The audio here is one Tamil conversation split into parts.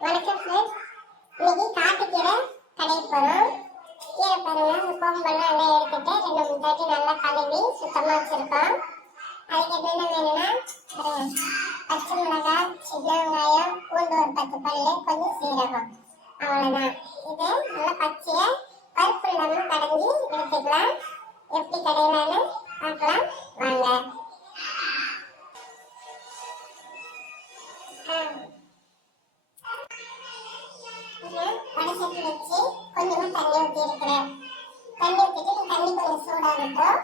வணக்கம் ஃப்ரெண்ட்ஸ் இன்னைக்கு காட்டுக்கீரை கடைய போகிறோம் கீரை பாருங்க இந்த கோம்பெல்லாம் எல்லாம் எடுத்துட்டு ரெண்டு மூணு தாட்டி நல்லா கழுவி சுத்தமாக வச்சுருக்கோம். அதுக்கு என்னென்ன வேணும்னா பச்சை மிளகாய் சின்ன வெங்காயம் பூண்டு ஒரு பத்து பல்லு கொஞ்சம் சீரகம். அவ்வளோதான் இது நல்லா பச்சையை பருப்பு இல்லாமல் கடைஞ்சி எடுத்துக்கலாம். எப்படி கடையிலான்னு பார்க்கலாம். வாங்க. தண்ணி இருக்கிறேன் தண்ணி ஊற்றிட்டு இந்த தண்ணி கொஞ்சம் சூடாகட்டும்.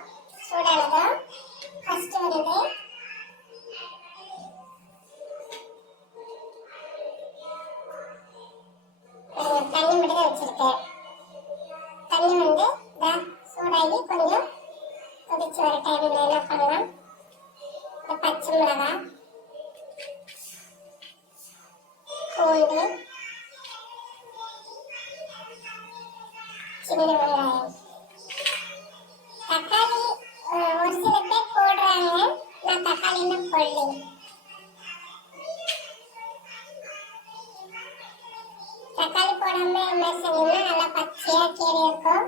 சூடானதும் ஃபர்ஸ்ட் வந்து நான் தக்காளி தக்காளி போடாம என்ன செய்யணும்னா நல்லா பச்சையா கீரை இருக்கும்.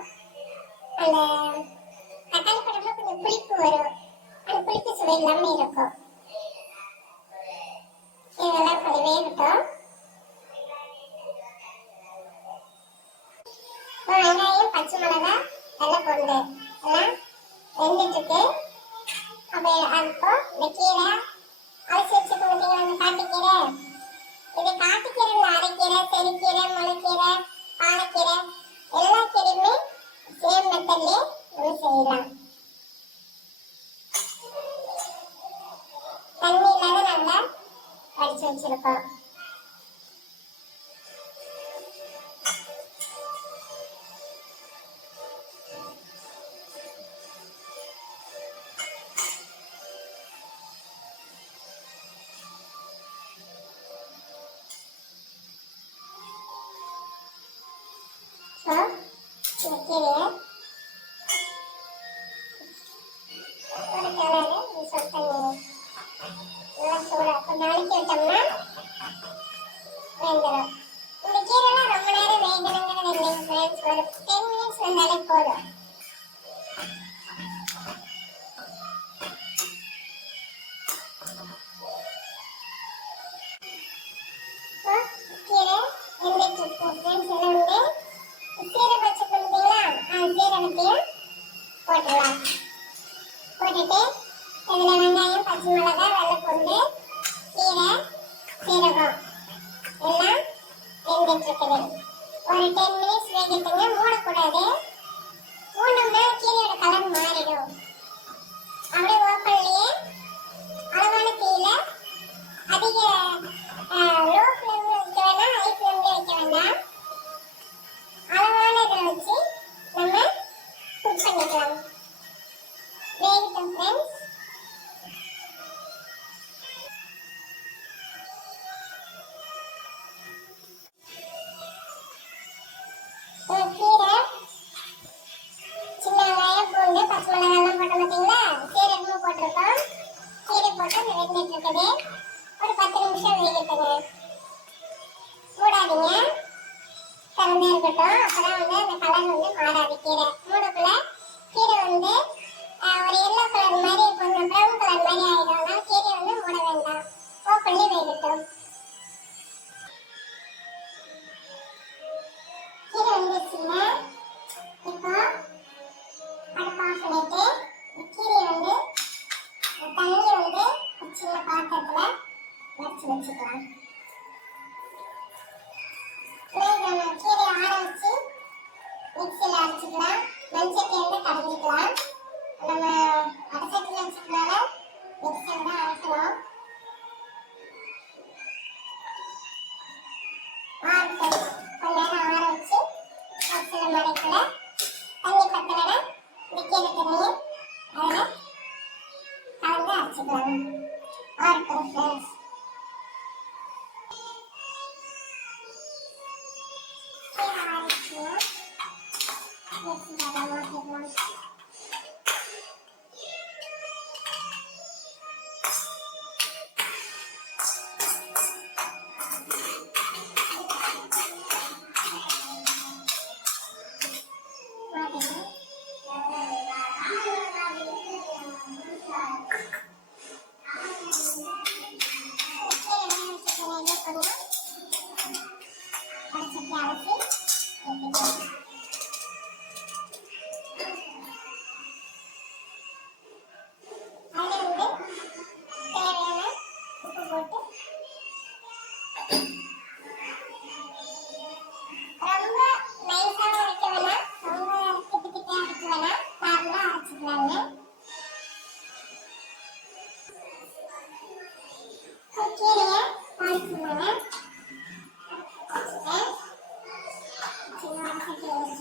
அந்த தக்காளி போடாம கொஞ்சம் புளிப்பு வரும். அந்த புளிப்பு சுவை இல்லாம இருக்கும். இதெல்லாம் கொஞ்சம் வேகட்டும். வெங்காயம் பச்சை மிளகா எல்லாம் போடுது எல்லாம் வெந்துட்டு அப்போ அப்போ இந்த கீரை அரைச்சி வச்சுக்க பார்த்தீங்களா அந்த காட்டுக்கீரை. இது காட்டுக்கீரை அரைக்கீரை செடிக்கீரை முளைக்கீரை பாலக்கீரை எல்லா கீரையுமே சேம் மெத்தட்லேயே நம்ம செய்யலாம். தண்ணி இல்லாத நல்லா வடிச்சு வச்சிருக்கோம். அழுத்தி விட்டோம்னா வெந்துடும் இந்த கீரைலாம் ரொம்ப நேரம் வேகணுங்கிறது இல்லைங்க ஃப்ரெண்ட்ஸ் ஒரு டென் மினிட்ஸ் வந்தாலே போதும் கீரை ஃப்ரெண்ட்ஸ் எல்லாம் போட்டுக்கலாம் போட்டுட்டு இதில் வெங்காயம் பச்சை மிளகாய் வெள்ளைப்பூண்டு கீரை சீரகம். எல்லாம் வெந்துட்டு இருக்குது ஒரு டென் மினிட்ஸ் வேகட்டுங்க மூடக்கூடாது. மூடணும்னா கீரையோட கலர் மாறிடும். அப்படியே ஓப்பன்லேயே அளவான தீயில அதிக போட்டு இருக்குது ஒரு பத்து நிமிஷம் வேகட்டுங்க மூடாதீங்க. திறந்தே இருக்கட்டும். அப்பதான் வந்து அந்த கலர் வந்து மாறாது. கீரை. மூடக்குள்ள கீரை வந்து ஒரு எல்லோ கலர் மாதிரி கொஞ்சம் ப்ரௌன் கலர் மாதிரி ஆயிடும். வச்சுக்கலாம் நம்ம ஆற வச்சு மிக்சியில் அரைச்சிக்கலாம். மண்சட்டி வந்து கடைஞ்சிக்கலாம் நம்ம அரைச்சட்டியில் வச்சுக்கனால மிக்சியில் தான் அரைக்கணும் ஆறட்டும் கொஞ்ச நேரம் ஆற வச்சு ஒரு சில தண்ணி பத்தலைன்னா இந்த கீரை தண்ணியை அதில் கலந்து அரைச்சிக்கலாம் ஆறட்டும் ஃப்ரெண்ட்ஸ் と思い。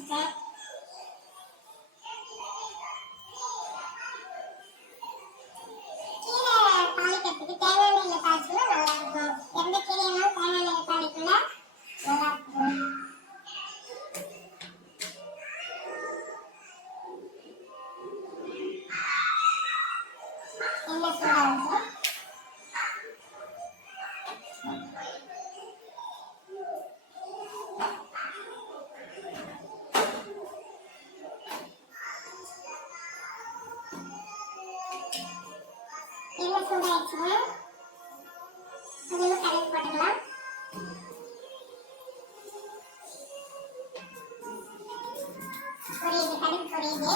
Stop. வச்சுக்கோங்க கொஞ்சம் கலந்து போட்டுக்கலாம். பொரியுது கடுகு பொரியுது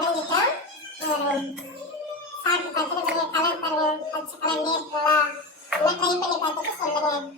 அடங்கிட்டான் சாப்பிட்டு பார்த்துட்டு கலர் பாருங்க பச்சை கலர்லேயே இருக்குங்களா ட்ரை பண்ணி பார்த்துட்டு சொல்லுங்கள்